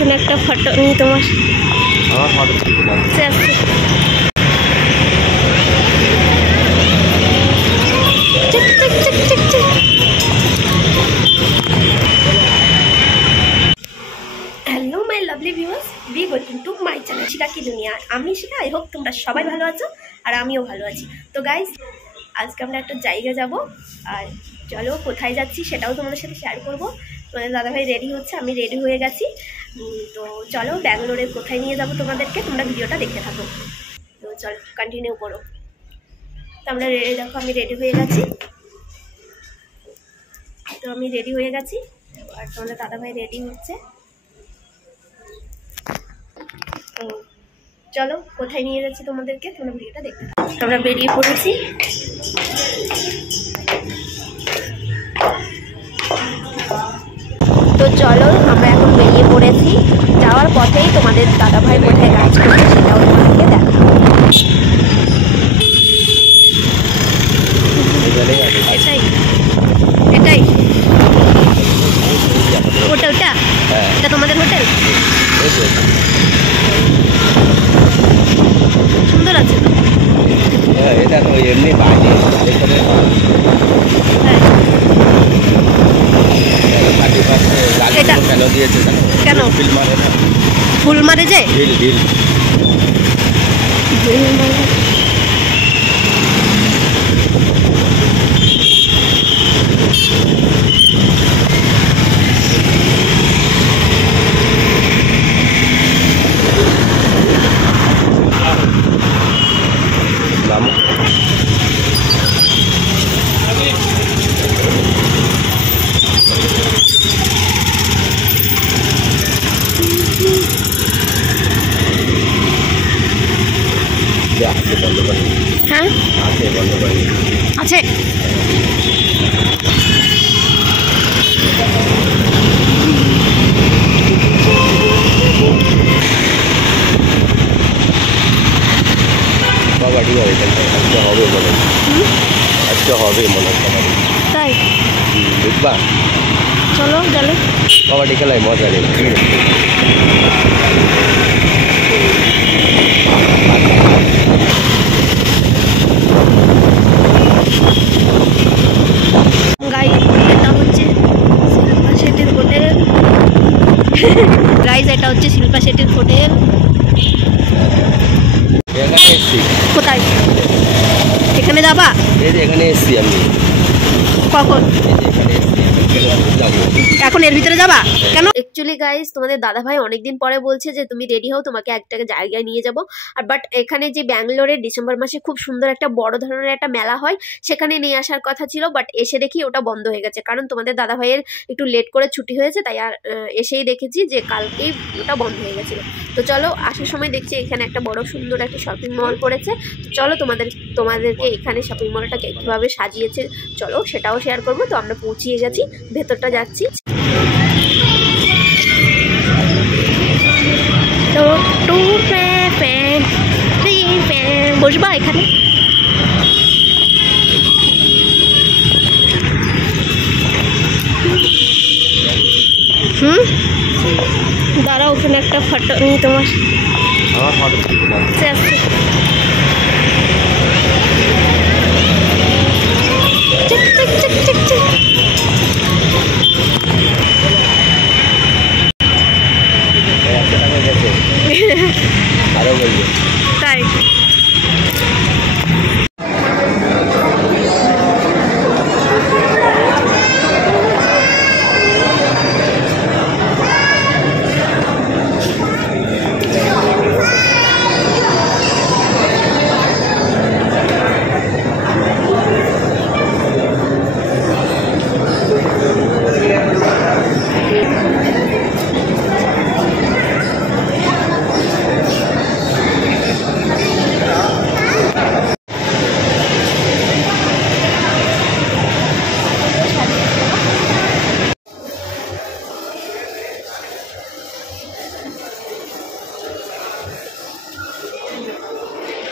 ওখানে একটা ফটো নিয়ে তোমার hello my lovely viewers, be welcome to my channel Shikha কি দুনিয়া। আমি শিখা, আই হোপ তোমরা সবাই ভালো আছো আর আমিও ভালো আছি। তো গাইজ, আজকে আমরা একটা জায়গা যাব, আর চলো কোথায় যাচ্ছি সেটাও তোমাদের সাথে শেয়ার করবো। তোমাদের দাদাভাই রেডি হচ্ছে, আমি রেডি হয়ে গেছি। তো চলো ব্যাঙ্গালোরে কোথায় নিয়ে যাবো তোমাদেরকে, তোমরা ভিডিওটা দেখতে থাকো। তো চলো কন্টিনিউ করো। তো আমরা রেডি, দেখো আমি রেডি হয়ে গেছি। আর তোমাদের দাদাভাই রেডি হচ্ছে। তো চলো কোথায় নিয়ে যাচ্ছি তোমাদেরকে, তোমরা ভিডিওটা দেখতে থাকো। আমরা বেরিয়ে পড়েছি। তো চলো আমরা এখন বেরিয়ে পড়েছি। যাওয়ার পথেই তোমাদের দাদাভাই কোথায় কাজ করছে সেটাও তোমাদেরকে দেখাবো। এটাই হোটেলটা, এটা তোমাদের হোটেল? সুন্দর আছে তো। এটা তো এমনি বাজে কেন দিয়েছে, কেন ফুল মারে যে হ্যাঁ আছে। বাবা ঠিক আছে, আজকে হবে মনে হয়, তাই বুঝবা? চলো চলো, কবাডি খেলায় মজা নেই। এটা হচ্ছে শিল্পা শেঠির হোটেল। কোথায়? এখানে যাবা? এখানে এসছি আমি। কখন? এখন এর ভিতরে যাবা কেন? অ্যাকচুয়ালি গাইজ, তোমাদের দাদাভাই অনেকদিন পরে বলছে যে তুমি রেডি হও, তোমাকে একটা জায়গায় নিয়ে যাবো। আর বাট এখানে যে ব্যাঙ্গালোরে ডিসেম্বর মাসে খুব সুন্দর একটা বড় ধরনের একটা মেলা হয়, সেখানে নিয়ে আসার কথা ছিল। বাট এসে দেখি ওটা বন্ধ হয়ে গেছে, কারণ তোমাদের দাদাভাইয়ের একটু লেট করে ছুটি হয়েছে, তাই আর এসেই দেখেছি যে কালকেই ওটা বন্ধ হয়ে গেছিলো। তো চলো, আসার সময় দেখছি এখানে একটা বড় সুন্দর একটা শপিং মল পড়েছে। তো চলো তোমাদেরকে এখানে শপিং মলটাকে কীভাবে সাজিয়েছে চলো সেটাও শেয়ার করবো। তো আমরা পৌঁছিয়ে গেছি, ভেতরটা যাচ্ছি। তো বসবা এখানে? দাঁড়াও, ওখানে একটা ফটো নিয়ে তোমার আরো বলবো তাই।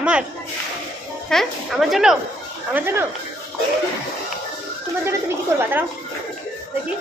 আমার, হ্যাঁ আমার জন্য তোমার জন্য তুমি কি করবা? দাঁড়াও দেখি।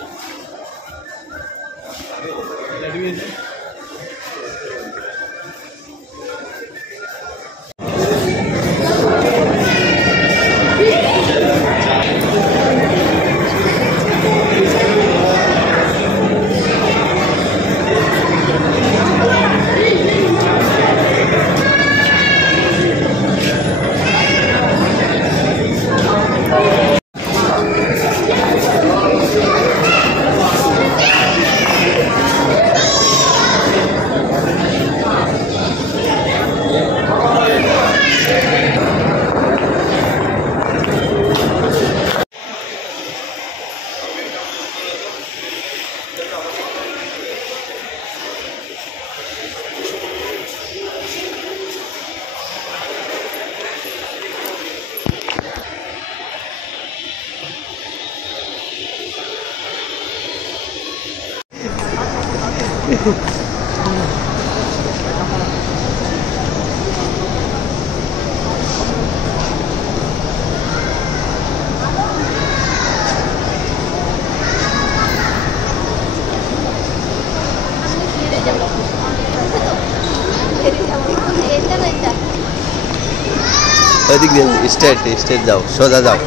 ওইদিক দিয়ে স্ট্রেট যাও, সোজা যাও।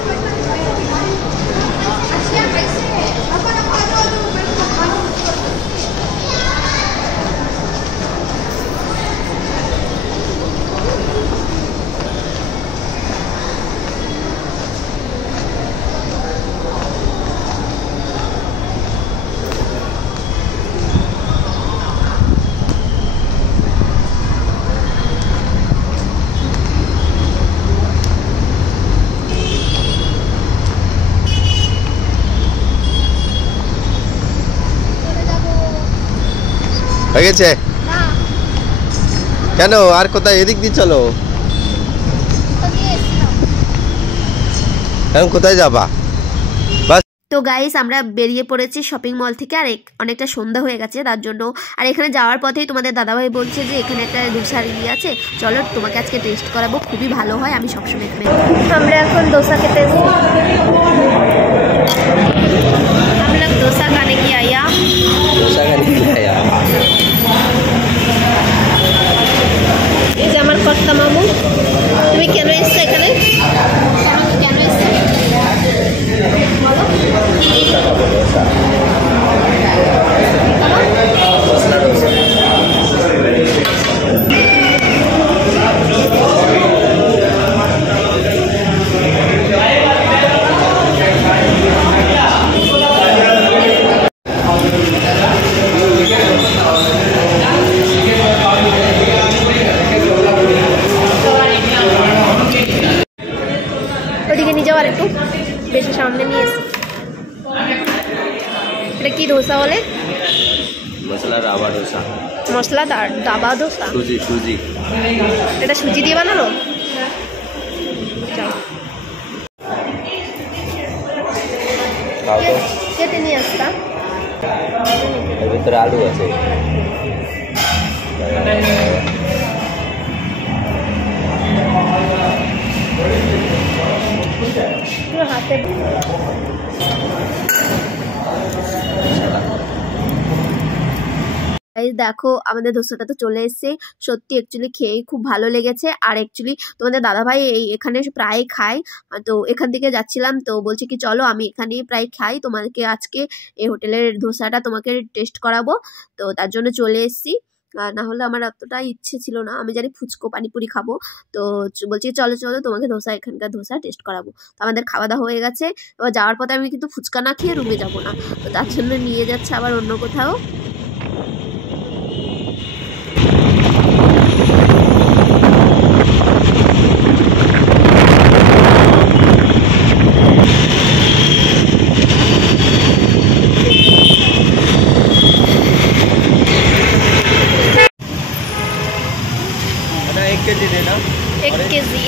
হয়ে গেছে? কেন আর কোথায়? এদিক দিয়ে চলো। এখন কোথায় যাবা? তো গাইস আমরা বেরিয়ে পড়েছি শপিং মল থেকে, আর অনেকটা সন্ধ্যা হয়ে গেছে তার জন্য। আর এখানে যাওয়ার পথেই তোমাদের দাদাভাই বলছে যে এখানে একটা দোসার আছে, চলো তোমাকে আজকে টেস্ট করাবো, খুবই ভালো হয়, আমি সবসময় এখানে। আমরা এখন দোসা খেতে এসেছি। আমরা দোসা খানে কি আয়া এই যে আমার কর্তা মামু। তুমি কেন এসছো এখানে? কেন এসছো বলো। ওদিকে নিয়ে যাও, আর একটু বেশি সামনে নিয়ে এসো। এটা কি দোসা বলে? মশলা রাবা ডোসা। মশলা ডাবা দোসা? সুজি। এটা সুজি দিয়ে বানানো? কেটে নিয়ে আসতাম। এর ভিতরে আলু আছে। হাতে দেখো আমাদের দোসাটা তো চলে এসেছে। সত্যি অ্যাকচুয়ালি খেয়ে খুব ভালো লেগেছে। আর অ্যাকচুয়ালি তোমাদের দাদাভাই এখানে প্রায় খায়, তো এখান থেকে যাচ্ছিলাম তো বলছে কি চলো আমি এখানেই প্রায় খাই, তোমাকে আজকে এই হোটেলের ধোসাটা তোমাকে টেস্ট করাবো। তো তার জন্য চলে এসেছি, না হলে আমার এতটা ইচ্ছে ছিল না। আমি জানি ফুচকো পানিপুরি খাবো, তো বলছি চলো চলো তোমাকে ধোসা এখানকার ধোসা টেস্ট করাবো। তো আমাদের খাওয়া দাওয়া হয়ে গেছে। এবার যাওয়ার পথে আমি কিন্তু ফুচকা না খেয়ে রুমে যাবো না, তো তার জন্য নিয়ে যাচ্ছে আবার অন্য কোথাও।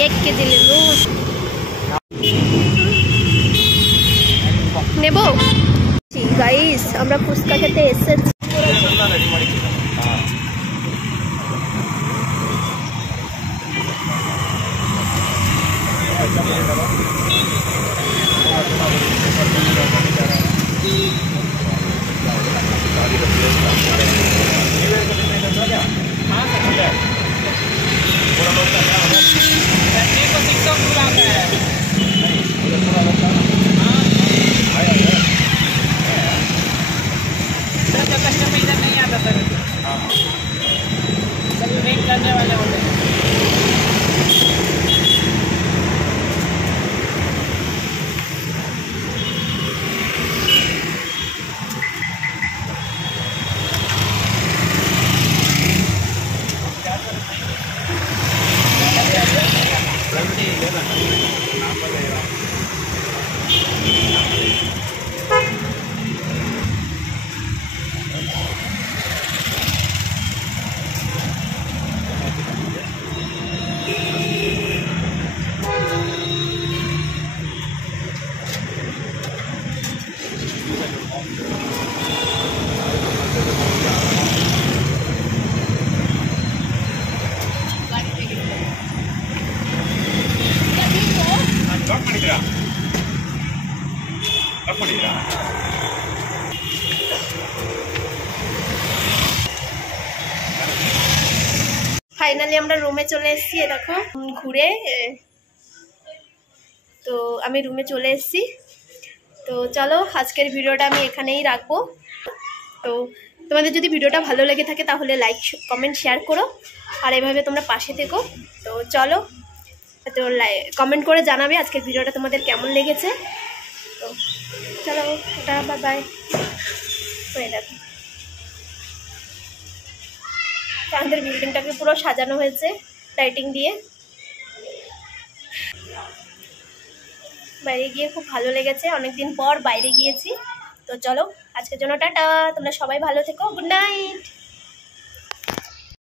एक केजी ले लो नेबो। गाइस আমরা ফুচকা খেতে এসেছি। ফাইনালি আমরা রুমে চলে এসেছি, দেখো ঘুরে। তো আমি রুমে চলে এসেছি। তো চলো আজকের ভিডিওটা আমি এখানেই রাখবো। তো তোমাদের যদি ভিডিওটা ভালো লেগে থাকে তাহলে লাইক কমেন্ট শেয়ার করো, আর এভাবে তোমরা পাশে থেকো। তো চলো, তো কমেন্ট করে জানাবে আজকের ভিডিওটা তোমাদের কেমন লেগেছে। তো চলো, টাটা, বাই বাই। হয়ে দেখো আমাদের বিল্ডিংটাকে পুরো সাজানো হয়েছে লাইটিং দিয়ে। বাইরে গিয়ে খুব ভালো লেগেছে, অনেকদিন পর বাইরে গিয়েছি। তো চলো আজকের জন্য টাটা, তোমরা সবাই ভালো থেকো, গুড নাইট।